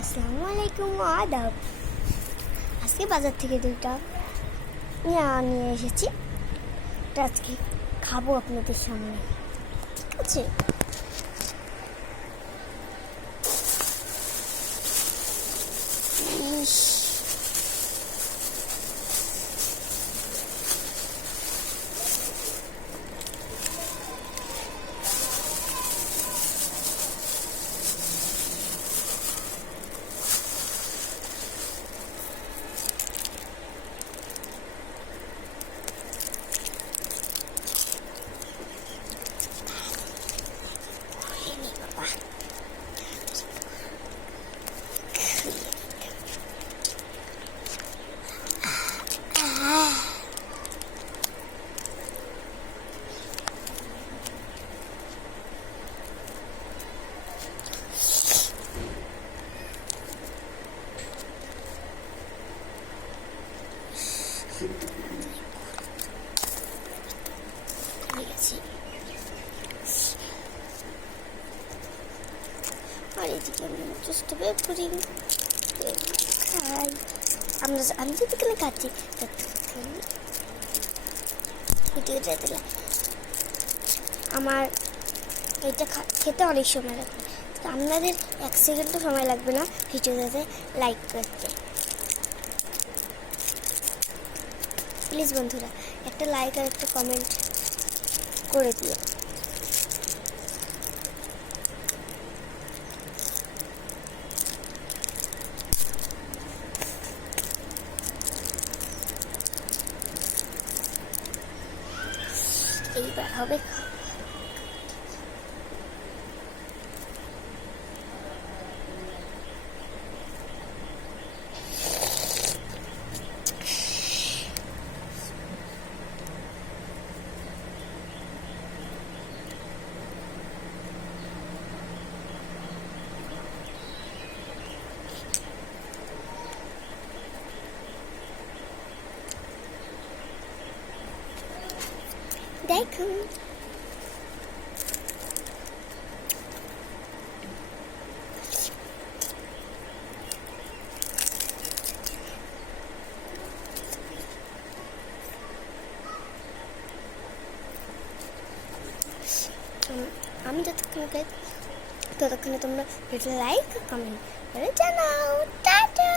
আসসালামু আলাইকুম আদাব। আজকে বাজার থেকে দুইটা নিয়ে এসেছি, আজকে খাবো আপনাদের সামনে, ঠিক আছে? আর এদিকে আমরা চেষ্টা করি খাই। আমি যেদিকে খাচ্ছি ভিডিওটা দিলাম। আমার এটা খেতে অনেক সময় লাগবে, তো আপনাদের 1 সেকেন্ডও সময় লাগবে না ভিডিওটাতে লাইক করতে। প্লিজ বন্ধুরা একটা লাইক আর একটা কমেন্ট করে দিও। এইবার হবে দেখুন। আমি যতক্ষণ খাই ততক্ষণে তোমরা ভিডিও লাইক কমেন্ট করে জানাও। টাটা।